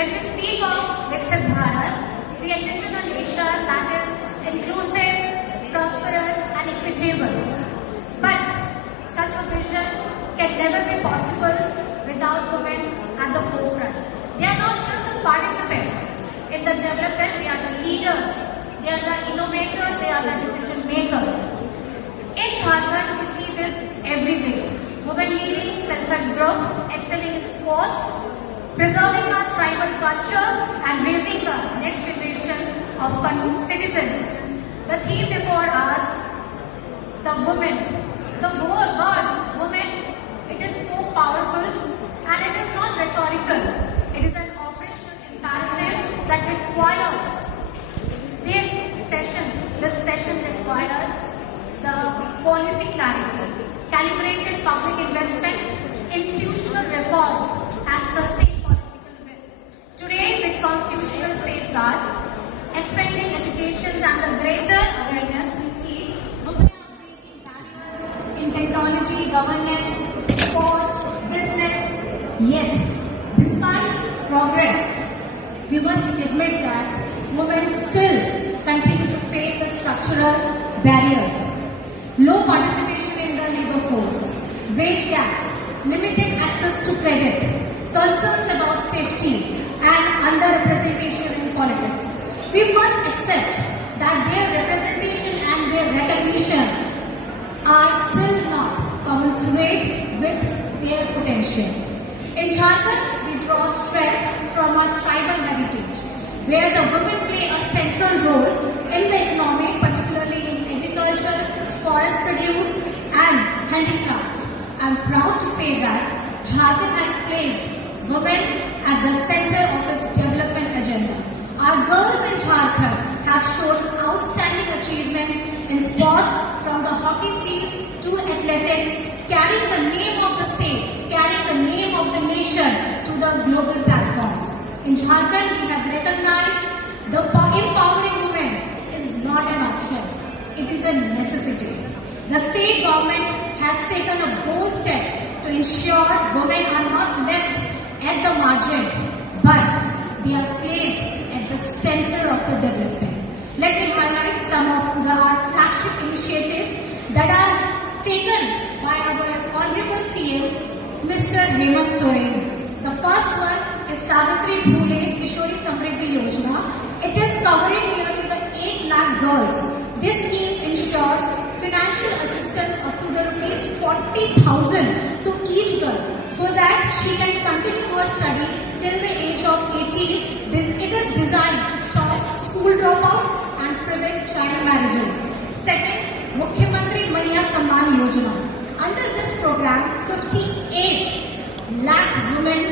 When we speak of Viksit Bharat, we envision a nation that is inclusive, prosperous and equitable. But such a vision can never be possible without women at the forefront. They are not just the participants in the development, they are the leaders, they are the innovators, they are the decision makers. In Jharkhand, we see this every day. Women leading self-help groups, excelling in sports, preserving our tribal culture and raising the next generation of citizens. The theme before us, the women. The word woman, it is so powerful and it is not rhetorical. It is an operational imperative that requires this session requires the policy clarity, calibrated public investment, institutional reforms and sustained political will. Today, with constitutional safeguards, expanding education and the greater awareness, we see women are breaking barriers in technology, governance, sports, business. Yet, despite progress, we must admit that women still continue to face the structural barriers. Low participation in the labor force, wage gaps, limited access to credit, concerns about safety and underrepresentation in politics. We must accept that their representation and their recognition are still not commensurate with their potential. In Jharkhand, we draw strength from our tribal heritage, where the women play a central role in the economy, particularly in agriculture, forest produce and handicraft. I am proud to say that Jharkhand has placed women at the center of its development agenda. Our girls in Jharkhand have shown outstanding achievements in sports, from the hockey fields to athletics, carrying the name of the state, carrying the name of the nation to the global platforms. In Jharkhand, we have recognized the empowering women is not an option, it is a necessity. The state government has taken a bold step to ensure women are not left at the margin, but they are placed at the center of the development. Let me highlight some of our flagship initiatives that are taken by our Honorable CM, Mr. Hemantsoren. The first one is Savitri Phule Kishori Samriddhi Yojana. It is covering nearly the 8 lakh girls. This scheme ensures financial assistance up to the rupees 40,000 to each girl, so that she can continue her study till the age of 18. It is designed to stop school dropouts and prevent child marriages. Second, Mukhyamantri Maiya Samman Yojana. Under this program, 58 lakh women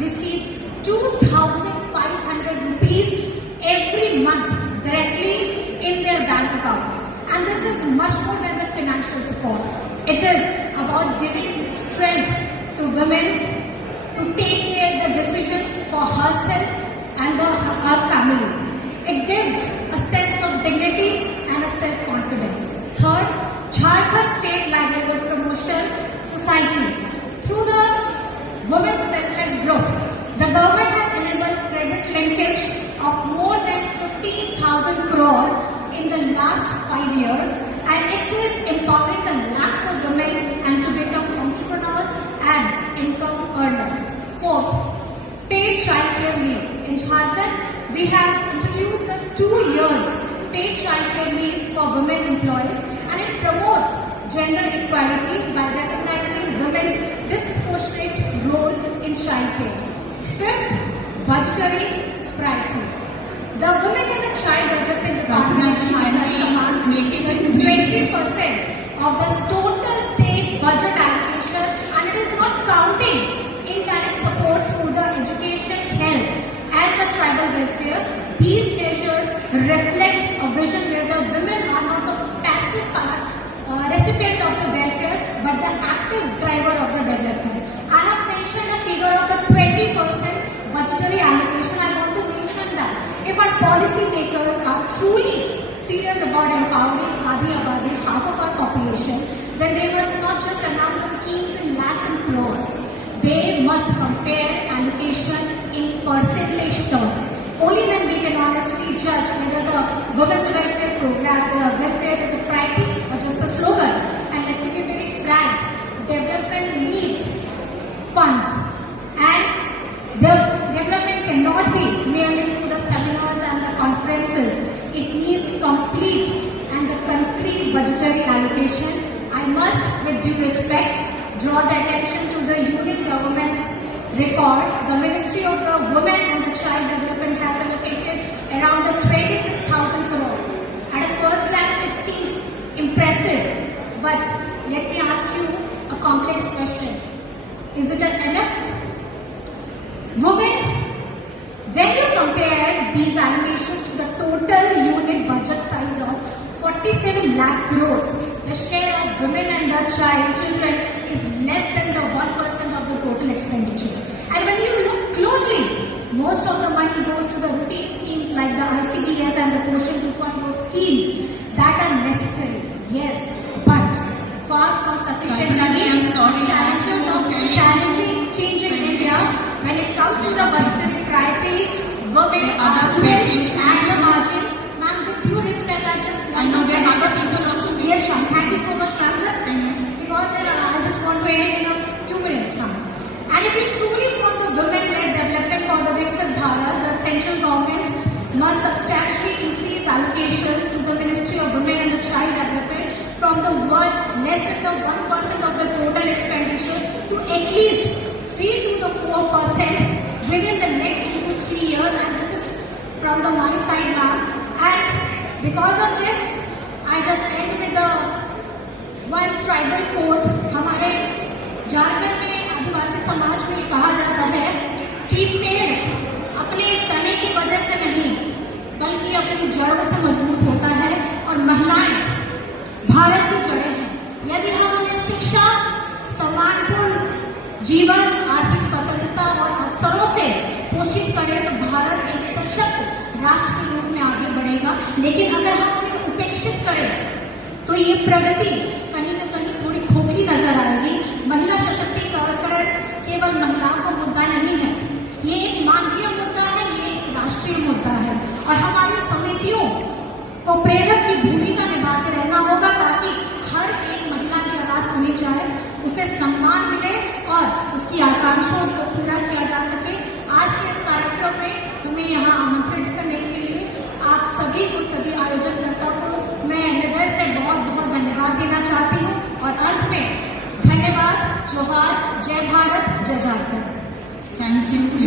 receive 2,500 rupees every month directly in their bank accounts. And this is much more than the financial support. It is about giving strength to women to take the decision for herself and her family. It gives a sense of dignity and a self-confidence. Third, Jharkhand State Livelihood Promotion Society. Through the women's self-help groups, the government has enabled credit linkage of more than 15,000 crore in the last 5 years, and it is empowering the lakhs of women and to become entrepreneurs and income earners. Fourth, paid childcare leave. In Jharkhand, we have introduced the 2 years paid childcare leave for women employees, and it promotes gender equality by recognizing women's disproportionate role in childcare. Fifth, budgetary priority. The women in the child development department commands 20% of the total state budget allocation, and it is not counting indirect support through the education, health and the tribal welfare. These measures reflect a vision where the women are not the passive recipient of the welfare, but the active driver of the development. I have mentioned a figure of the 20% budgetary allocation. I want to mention that if our policymakers are truly serious about empowering Adi Abadi, half of our population, then they must not just announce the schemes in lakhs and crores. They must compare allocation in percentage Only then we can honestly judge whether the women's welfare program, welfare is a priority or just a slogan. And let me be very frank, development needs funds, and the development cannot be merely through the seminars and the conferences. It needs complete and the concrete budgetary allocation. I must, with due respect, draw the attention to the union government's record. The Ministry of the Women and the Child Development has allocated around the 26,000 crore. At a first glance, it seems impressive, but let me ask you a complex question. Is it enough? Women, when you compare these allocations to the total unit budget size of 47 lakh crores, the share of women and the children is less than the 1% of the total expenditure. And when you look closely, most of the money goes to the routine schemes like the ICDS and the Quotient 2.0 schemes that are necessary. Yes, but far from sufficient. I'm sorry. Challenging change in India when it comes to the budgetary priorities, women are still at the margins. Ma'am, with due respect, I know there are other people also. Yes, ma'am. Thank you so much, ma'am. Just because I just want to end in 2 minutes, ma'am. And if we truly want the women-led development for the Viksit Bharat, the central government must substantially increase allocations to the Ministry of Women and the Child Development from the less than the 1% of the total expenditure to at least 3 to the 4% within the next 2 to 3 years. And this is from the my side, ma'am. And because of this, I just end with the one tribal quote. हमारे झारखंड में आदिवासी समाज में कहा जाता है कि पेड़ अपने तने की वजह से नहीं बल्कि अपनी जड़ों से मजबूत होता है, और महिलाएं भारत की जड़ें हैं. यदि हम उन्हें शिक्षा, सम्मानपूर्ण जीवन, आर्थिक स्वतंत्रता और अवसरों से पोषित करें तो भारत एक सशक्त राष्ट्र के रूप में आगे बढ़ेगा. लेकिन अगर हम उन्हें उपेक्षित करें तो ये प्रगति कहीं न कहीं थोड़ी खोखली नजर आएगी. महिला सशक्तिकरण केवल महिलाओं का मुद्दा नहीं है, ये एक मानवीय मुद्दा है, ये एक राष्ट्रीय मुद्दा है, और हमारी समितियों को प्रेरक की भूमिका निभाते रहना होगा ताकि हर एक महिला की आवाज सुनी जाए, उसे सम्मान मिले और उसकी आकांक्षाओं को पूरा किया जा सके. आज के इस कार्यक्रम में हमें यहाँ आमंत्रित करने के लिए आप सभी को, सभी आयोजनकर्ता को मैं हृदय से बहुत बहुत धन्यवाद देना चाहती हूँ. और अंत में धन्यवाद, जोहार, जय भारत, जय झारखंड. Thank you.